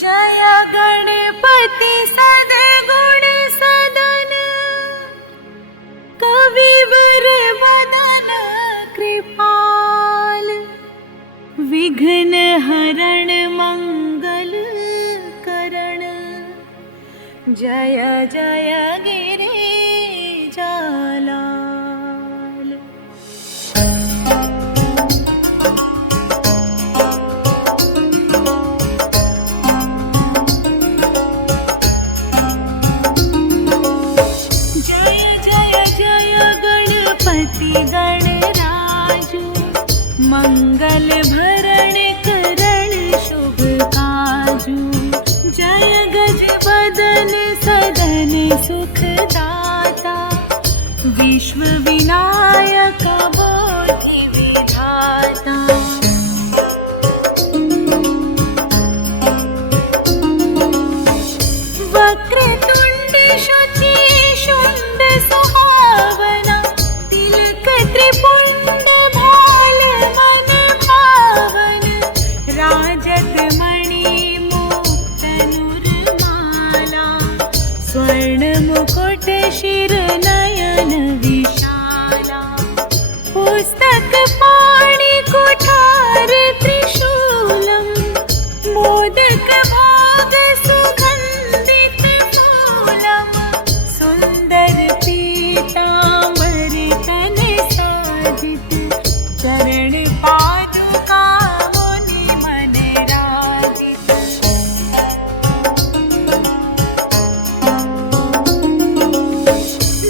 जय गणपति सद्गुण सदन कविवर वदन कृपाल विघ्न हरण मंगल करण जय जय गिरिजालाल। गणराजु मंगल भरण करण शुभ काजु जय गज बदन सदन सुखदाता विश्व विनायक बोधि विधाता। वक्रतुंड शुचि शुंड सुहावना त्रिपुंड भाल मन भावन राजत मणि मुक्त नुरमाला स्वर्ण मुकुट शिर नयन विशाला पुस्तक पाणि कुठार त्रिशूलम मोदक भोग सुगंधित फूलम सुंदर पीतांबर तन चरण पादुका मुनि मन राजित।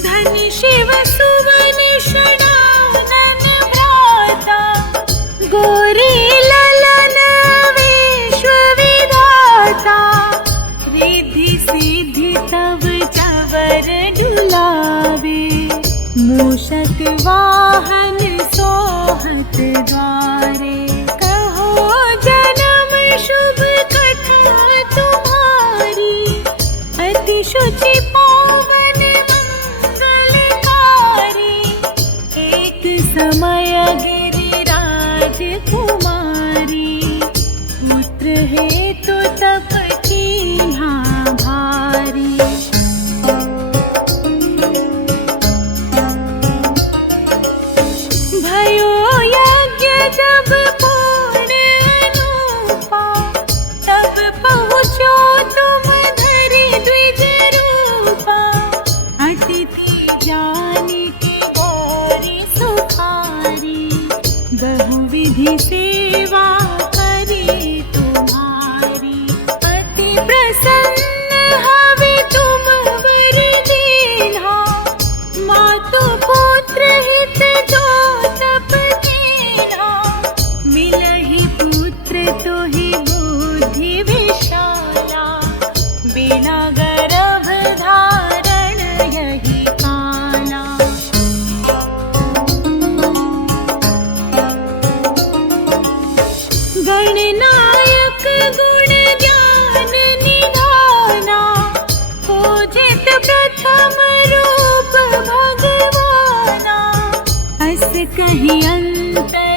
धनि शिव सुवन षडानन भ्राता गौरी ललन विश्व विधाता रिद्धि सिद्धि तव चवर डुलावे मूषक वाहन सोहत द्वारे कहो जन्म शुभ कथा तुम्हारी अति शुचि पावन मंगलकारी एक समय गिरिराज कुमारी पुत्र हेतु तप कीन्हा भारी। जब पूर्ण अनुपा तब पहुँचो तुम धरि द्विज रूपा अतिथि जानिके गौरी सुखारी बहु विधि सेवा करी तुम्हारी अति प्रसन्न हवे तुम वर दीन्हा मातु पुत्र हित जो तप मिलहि पुत्र तोहि बुद्धि विशाला बिना गर्भ धारण यही काला। गणनायक गुण ज्ञान निधाना पूजित प्रथम रूप भगवाना अस कहीं अंतर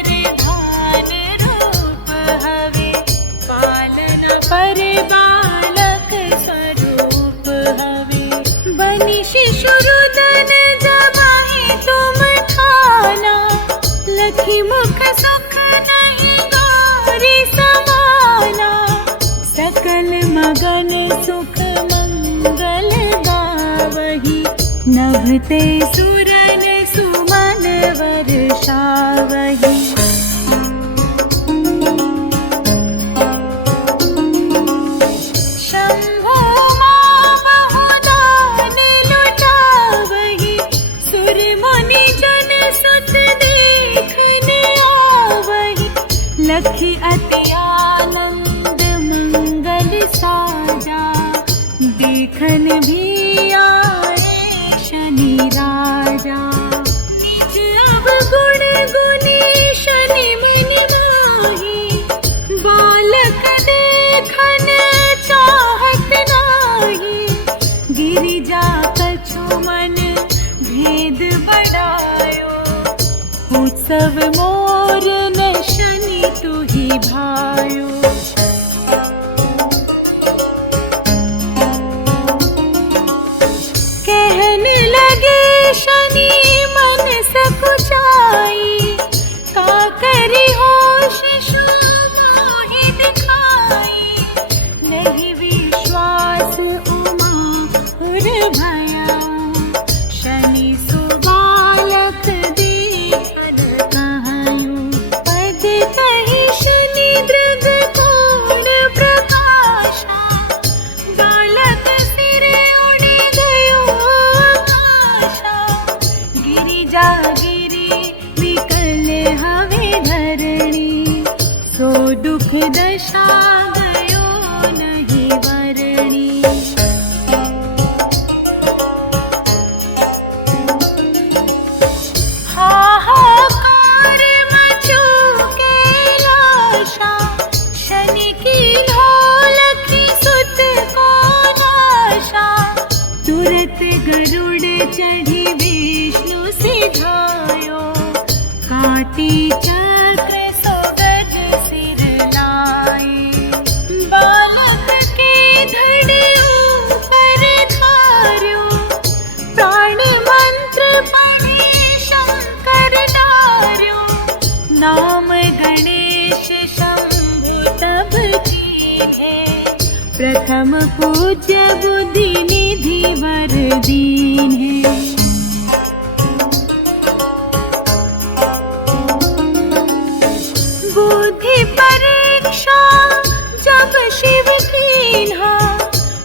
परिबालक स्वरूप हवे बनि शिशु रुदन जबाहि तुम ठाना लखी मुख सुख नहीं गौरी समाना सकल मगन सुख मंगल गावही नभते सुरन सुमन वर्षावही। लखी अति आनंद मंगल साजा देखन भी आए शनि राजा निज अवगुण गुणी शनि मिनि माही बालक देखन चाहत नाही गिरिजा कछु मन भेद बढ़ायो उत्सव मोर न शनि तुहि भायो। नाम गणेश शंभु तब कीन्हे, प्रथम पूज्य बुद्धि निधि वर दीन्हे। बुद्धि परीक्षा जब शिव कीन्हा,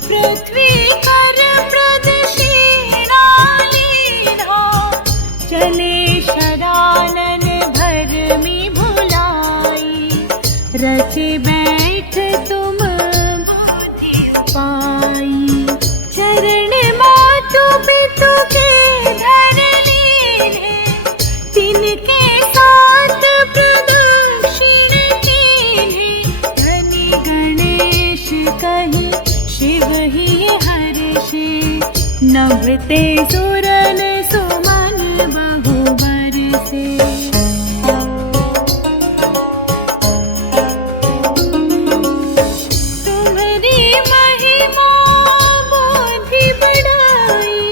पृथ्वी कर प्रदक्षिणा लीन्हा। चले शरानन भरमि भुलाई, रचे बैठ तुम बुद्धि पाई। चरण मातु पितु के धर लीन्हे, तिनके साथ प्रदक्षिण कीन्हे। धनि गणेश कहि शिव ही हर्षे, नभते सुरन सुमन बहु बरसे। तुम्हरी महिमा बुद्धि बढ़ाई,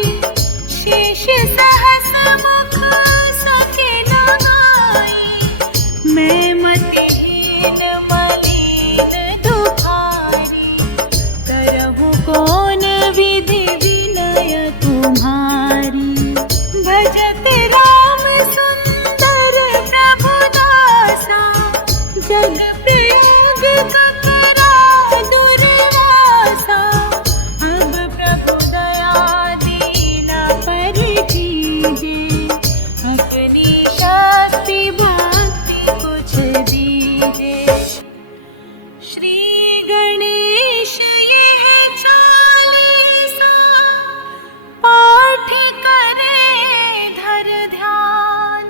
शेष सहस मुख सके न गाई। मैं मतिहीन मलिन दुखारी, करहु कौन विधि विनय तुम्हारी। भजत राम सुंदर प्रभु दासा, जग प्रयोग ककरा दुर्वासा। अब प्रभु दया दीना पर कीजे, अपनी शक्ति भक्ति कुछ दीजे। श्री गणेश यह चालीसा, पाठ करे धर ध्यान।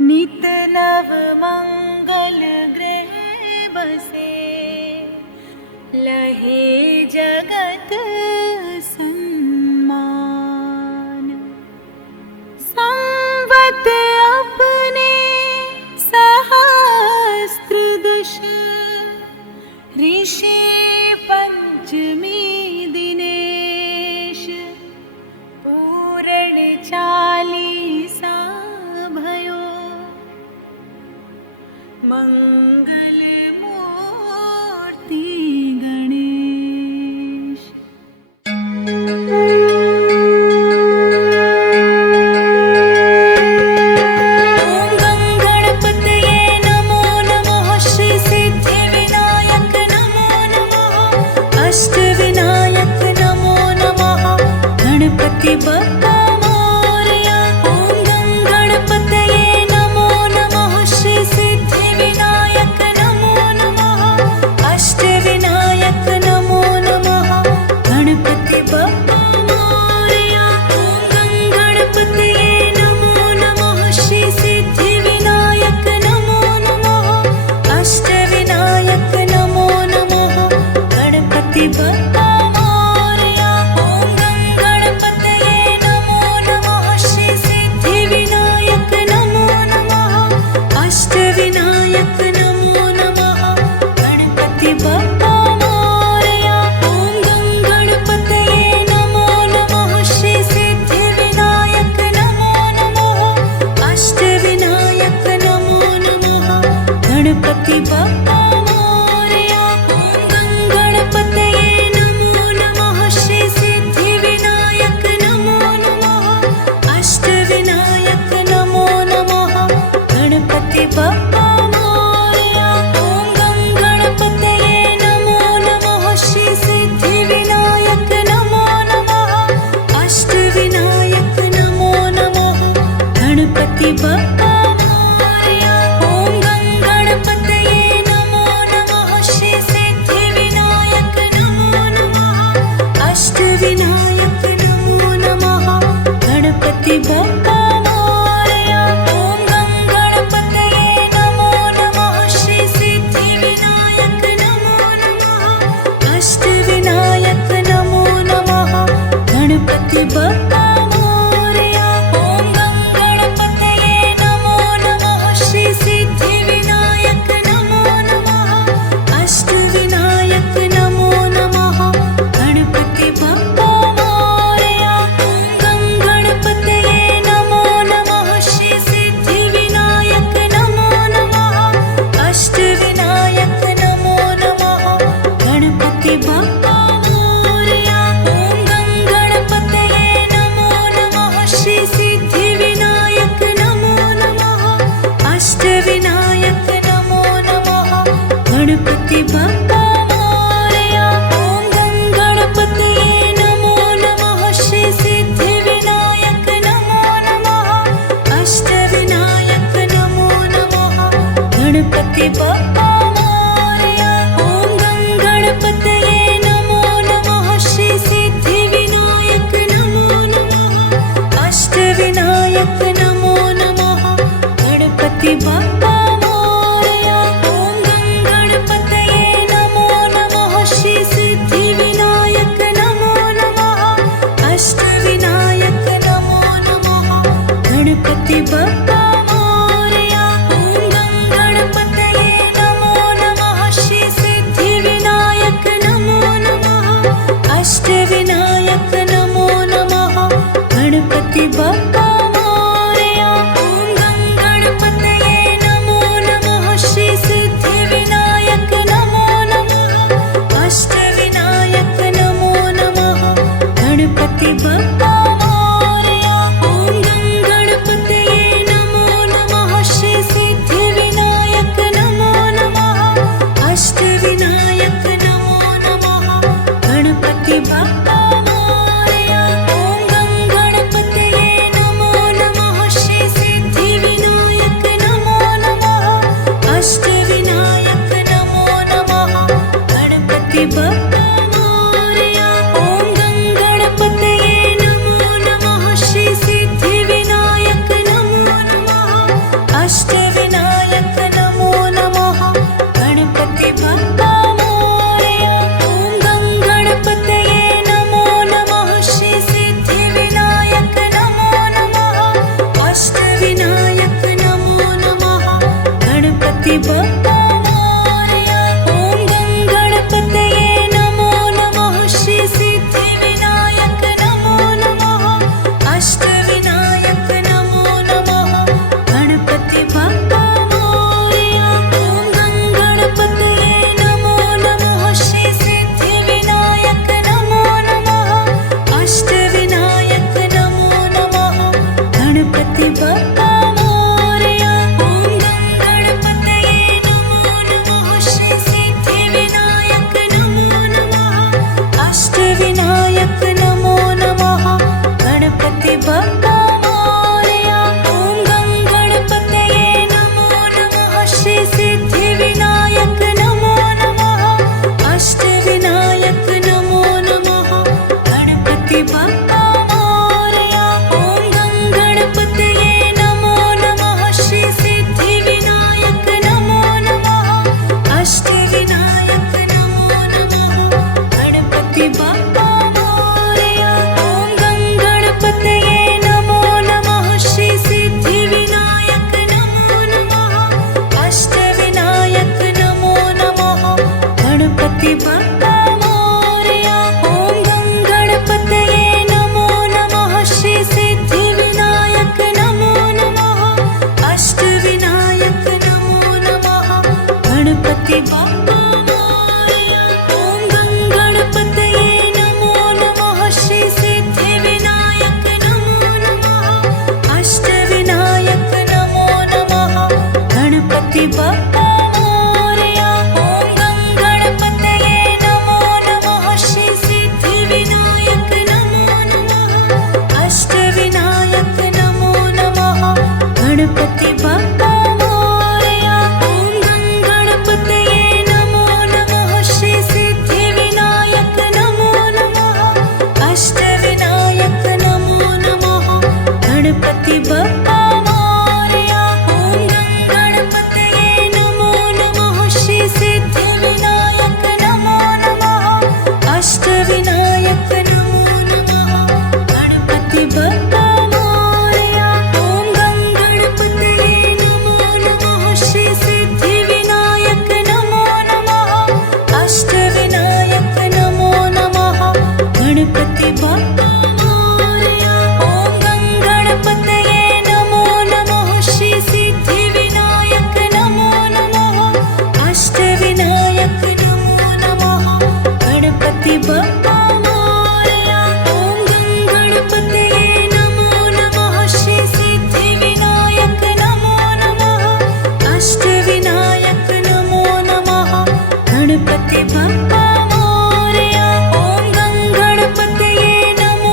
नित नव मंगल गृह बसे, लहे जगत सम्मान। संवत अपने सहस्त्र दश, ऋषि पंचमी दिनेश। पूर्ण चालीसा भयो, मंगल मूर्ति गणेश। ओम गं गणपतये नमो नमः, श्री सिद्धि विनायक नमो नमः। अष्ट विनायक नमो नमः, गणपति बप्पा मोरया। ओम गं गणपतये नमो नमः, श्री सिद्धि विनायक नमो नमः। अष्ट विनायक नमो नमः, गणपति बप्पा मोरया। ओम गं गणपतये नमो नमः, श्री सिद्धि विनायक नमो नमः। अष्ट विनायक नमो नमः, गणपति बप्पा मोरया। ओम गं गणपतये नमो नमः, श्री सिद्धि विनायक नमो नमः। अष्ट विनायक नमो नमः, गणपति बप्पा मोरया। ओम गं गणपतये नमो नमः, श्री सिद्धि विनायक नमो नमः। अष्ट विनायक नमो नमः, गणपति बप्पा मोरया। ओम गं गणपतये नमो नमः, श्री सिद्धि विनायक नमो नमः। अष्ट विनायक नमो नमः, गणपति बप्पा मोरया। ओम गं गणपतये नमो नमः, श्री सिद्धि विनायक नमो नमः। अष्ट विनायक नमो नमः, गणपति बप्पा मोरया। ओम गं गणपतये नमो नमः, श्री सिद्धि विनायक नमो नमः। अष्ट विनायक नमो नमः, गणपति बप्पा मोरया। ओम गं गणपतये नमो नमः, श्री सिद्धि विनायक नमो नमः। अष्ट विनायक नमो नमः, गणपति बप्पा मोरया। ओम गं गणपतये नमो नमः, श्री सिद्धि विनायक नमो नमः। अष्ट विनायक नमो नमः, गणपति बप्पा मोरया। ओम गं गणपतये नमो नमः, श्री सिद्धि विनायक नमो बप्पा मोरया। ॐ गणपतये नमो नमः। श्री सिद्धिविनायक नमो नमः। अष्टविनायक नमो नमः। गणपति बप्पा मोरया। ॐ गणपतये नमो नमः। श्री सिद्धिविनायक नमो नमः। अष्टविनायक नमो नमः। गणपति बप्पा मोरया। ॐ गणपतये नमो नमः। श्री सिद्धिविनायक नमो नमः। अष्टविनायक नमो नमः। गणपति बप्पा मोरया। ॐ गणपतये नमो नमः। श्री सिद्धिविनायक नमो नमः। अष्टविनायक नमो नमः। गणपति बप्पा मोरया। ॐ गणपतये नमो नमः। श्री सिद्धिविनायक नमो नमः। अष्टविनायक नमो नमः। गणपति बप्पा मोरया। ॐ गणपतये नमो नमः। श्री सिद्धिविनायक नमो नमः। अष्टविनायक नमो नमः। गणपति बप्पा मोरया। ॐ गणपतये नमो नमः। श्री सिद्धिविनायक नमो नमः। अष्टविनायक नमो नमः। गणपति बप्पा मोरया। ॐ गणपतये नमो नमः। श्री सिद्धिविनायक नमो नमः। अष्टविनायक नमो नमः। गणपति बप्पा मोरया। ॐ गणपतये नमो नमः। श्री सिद्धिविनायक नमो नमः। अष्टविनायक नमो नमः। गणपति बप्पा मोरया। ॐ गणपतये नमो नमः। श्री सिद्धिविनायक नमो नमः। अष्टविनायक नमो नमः। गणपति बप्पा मोरया। ॐ गणपतये नमो नमः। श्री सिद्धिविनायक नमो नमः। अष्टविनायक नमो नमः। गणपति बप्पा मोरया। ॐ गणपतये नमो नमः। श्री सिद्धिविनायक नमो नमः। अष्टविनायक नमो नमः। गणपति बप्पा मोरया। ॐ गणपतये नमो नमः। श्री सिद्धिविनायक नमो नमः। अष्टविनायक नमो नमः। गणपति बप्पा मोरया। ॐ गणपतये नमो नमः। श्री सिद्धिविनायक नमो नमः। अष्टविनायक नमो नमः। गणपति बप्पा मोरया। ॐ गणपतये नमो नमः। श्री सिद्धिविनायक नमो नमः। अष्टविनायक नमो नमः। गणपति बप्पा मोरया। ॐ गणपतये नमो नमः। श्री सिद्धिविनायक नमो नमः। अष्टविनायक नमो नमः। गणपति बप्पा मोरया। ॐ गणपतये नमो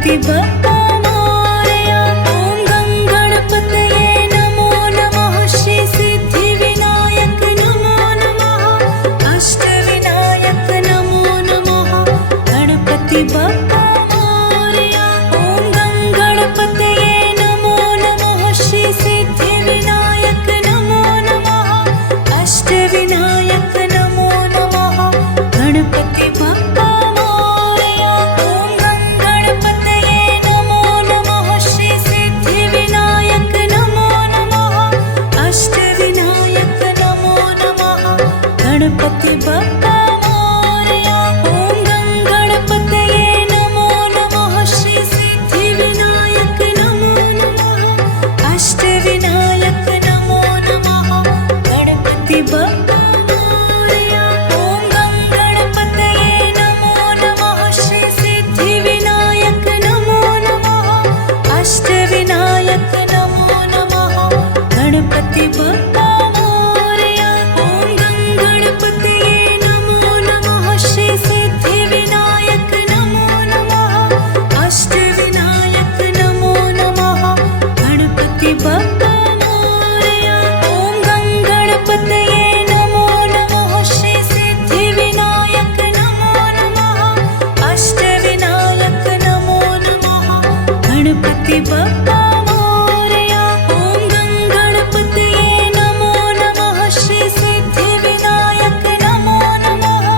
गणपति बप्पा मोरया। ॐ गं गणपतये नमो नमः। श्री सिद्धिविनायक नमो नमः। अष्टविनायक नमो नमः। गणपति बप्पा मोरया। ॐ गं गणपतये नमो नमः। श्री सिद्धिविनायक नमो नमः। अष्टविनायक नमो नमः। गणपति बप्पा मोरया। ॐ गं गणपतये नमो नमः। श्री सिद्धिविनायक नमो नमः। अष्टविनायक नमो नमः। गणपति बप्पा मोरया। ॐ गं गणपतये नमो नमः। श्री सिद्धिविनायक नमो नमः। अष्टविनायक नमो नमः। गणपति बप्पा मोरया। ॐ गं गणपतये नमो नमः। श्री सिद्धिविनायक नमो नमः। अष्टविनायक नमो नमः। गणपति बप्पा मोरया। ॐ गं गणपतये नमो नमः। श्री सिद्धिविनायक नमो नमः। अष्टविनायक नमो नमः। गणपति बप्पा मोरया। ॐ गं गणपतये नमो नमः। श्री सिद्धिविनायक नमो नमः। अष्टविनायक नमो नमः। गणपति बप्पा मोरया। ॐ गं गणपतये नमो नमः। श्री सिद्धिविनायक नमो नमः।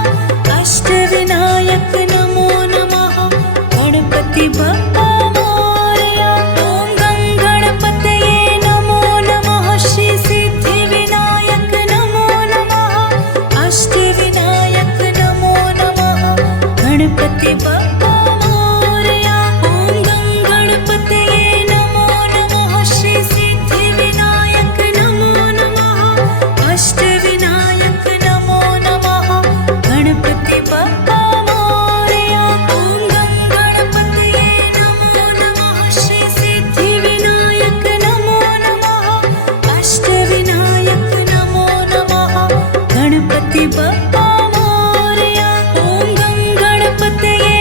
अष्टविनायक नमो नमः। गणपति बप्पा मोरया। ॐ गं गणपतये नमो नमः। श्री सिद्धिविनायक नमो नमः। अष्टविनायक नमो नमः। गणपति बप्पा मोरया। ॐ गं गणपतये नमो नमः। श्री सिद्धिविनायक नमो नमः। अष्टविनायक नमो नमः। गणपति बप्पा मोरया। ॐ गं गणपतये नमो नमः। श्री सिद्धिविनायक नमो नमः। अष्टविनायक नमो नमः। गणपति बप्पा मोरया। ॐ गं गणपतये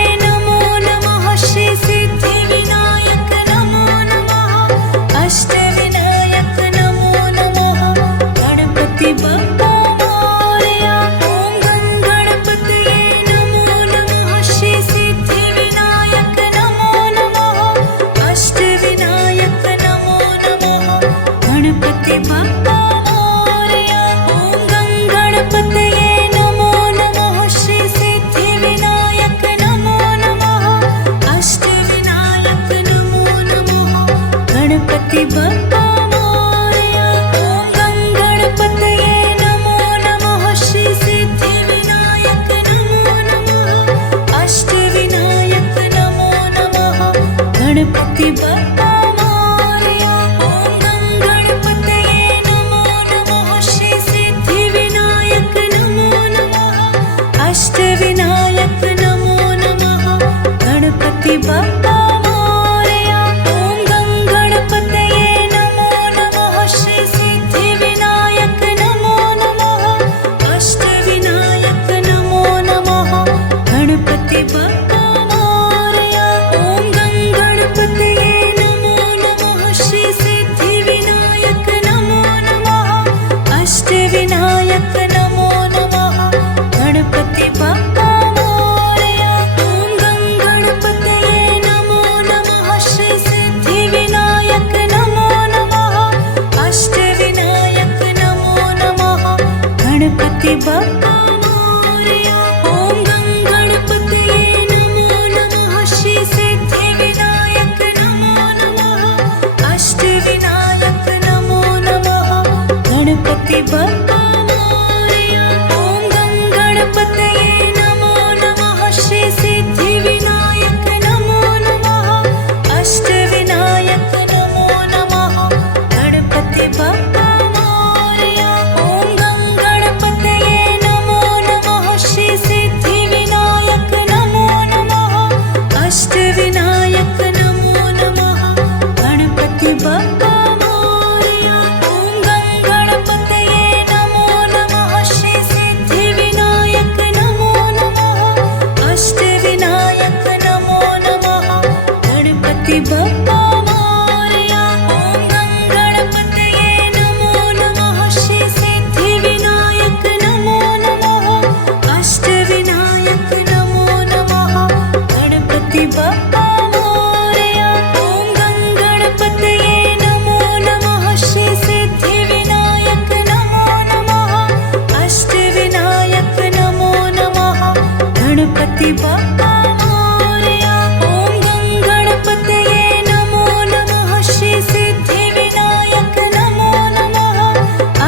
बप्पा मोरया। ॐ गणपतये नमो नमः। श्री सिद्धिविनायक नमो नमः।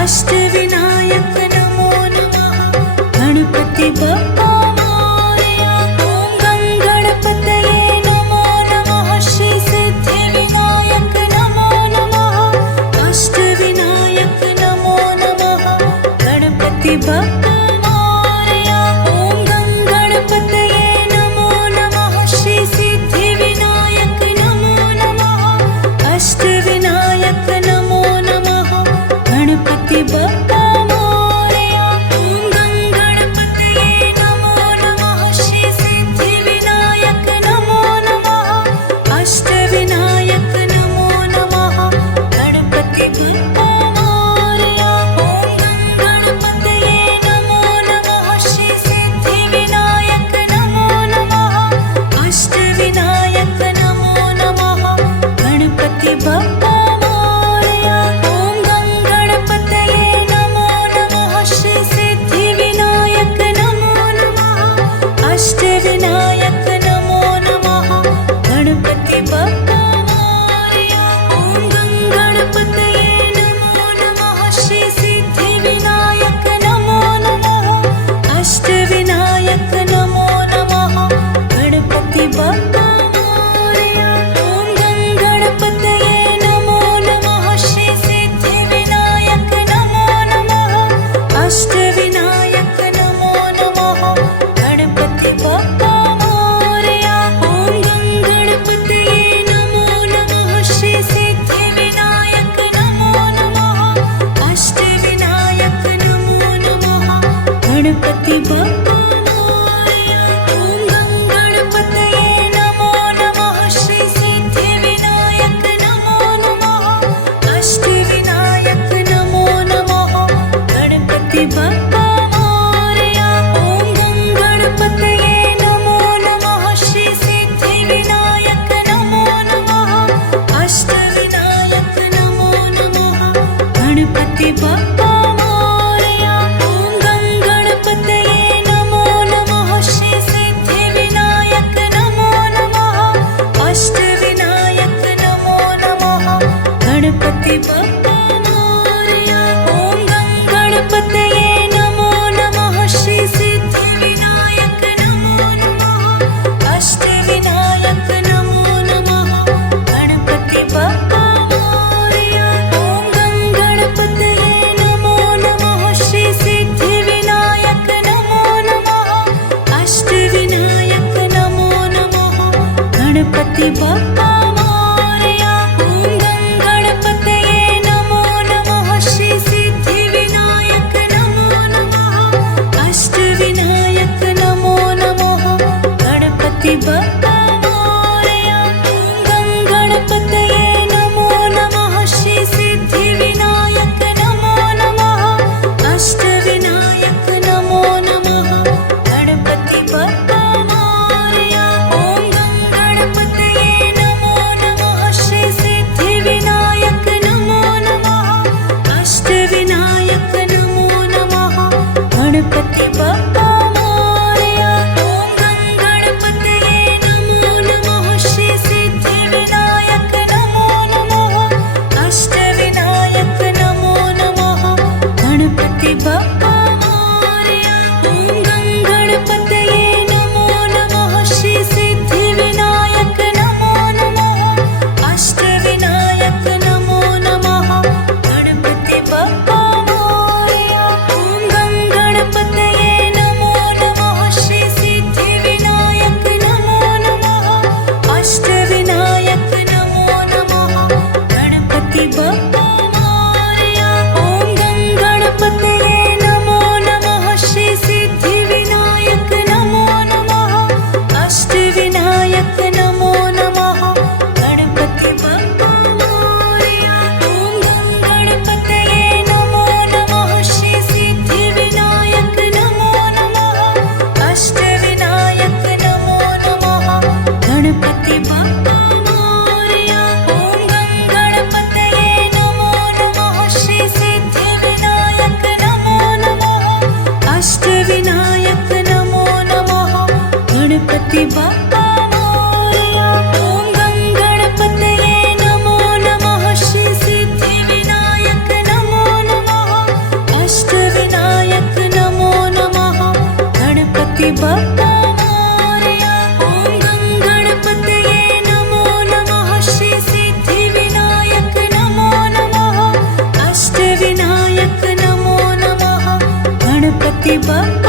अष्टविनायक नमो नमः। गणपति बप्पा मोरया। ॐ गणपतये नमो नमः। श्री सिद्धिविनायक नमो नमः। अष्टविनायक नमो नमः। गणपति बप्पा मोरया। ॐ गणपतये नमो नमः। श्री सिद्धिविनायक नमो नमः। अष्टविनायक नमो नमः। गणपति बप्पा मोरया। ॐ गणपतये नमो नमः। श्री सिद्धिविनायक नमो नमः। अष्टविनायक नमो नमः। गणपति बप्पा मोरया। ॐ गणपतये नमो नमः। श्री सिद्धिविनायक नमो नमः। अष्टविनायक नमो नमः। गणपति बप्पा मोरया। ॐ गणपतये नमो नमः। श्री सिद्धिविनायक नमो नमः। अष्टविनायक नमो नमः। गणपति बप्पा मोरया। ॐ गणपतये नमो नमः। श्री सिद्धिविनायक नमो नमः। अष्टविनायक नमो नमः। गणपति बप्पा मोरया। ॐ गणपतये नमो नमः। श्री सिद्धिविनायक नमो नमः। अष्टविनायक नमो नमः। गणपति बप्पा मोरया। ॐ गणपतये नमो नमः। श्री सिद्धिविनायक नमो नमः। अष्टविनायक नमो नमः। गणपति बप्पा मोरया। ॐ गणपतये नमो नमः। श्री सिद्धिविनायक नमो नमः। अष्टविनायक नमो नमः। गणपति बप्पा मोरया। ॐ गणपतये नमो नमः। श्री सिद्धिविनायक नमो नमः। अष्टविनायक नमो नमः। गणपति बप्पा मोरया। ॐ गणपतये नमो नमः। श्री सिद्धिविनायक नमो नमः। अष्टविनायक नमो नमः। गणपति बप्पा मोरया। ॐ गणपतये नमो नमः। श्री सिद्धिविनायक नमो नमः। अष्टविनायक नमो नमः। गणपति बप्पा मोरया। ॐ गणपतये नमो नमः। श्री सिद्धिविनायक नमो नमः। अष्टविनायक नमो नमः। गणपति बप्पा मोरया। ॐ गणपतये नमो नमः। श्री सिद्धिविनायक नमो नमः। अष्टविनायक नमो नमः। गणपति बप्पा मोरया। ॐ गणपतये नमो नमः। श्री सिद्धिविनायक नमो नमः। अष्टविनायक नमो नमः। गणपति बप्पा मोरया। ॐ गणपतये नमो नमः। श्री सिद्धिविनायक नमो नमः। अष्टविनायक नमो नमः। गणपति बप्पा मोरया। ॐ गणपतये नमो गणपति बप्पा मोरया। ॐ गं गणपतये नमो नमः। श्री सिद्धिविनायक नमो नमः। अष्टविनायक नमो नमः। गणपति बप्पा मोरया। ॐ गं गणपतये नमो नमः। श्री सिद्धिविनायक नमो नमः। अष्टविनायक नमो नमः। गणपति बप्पा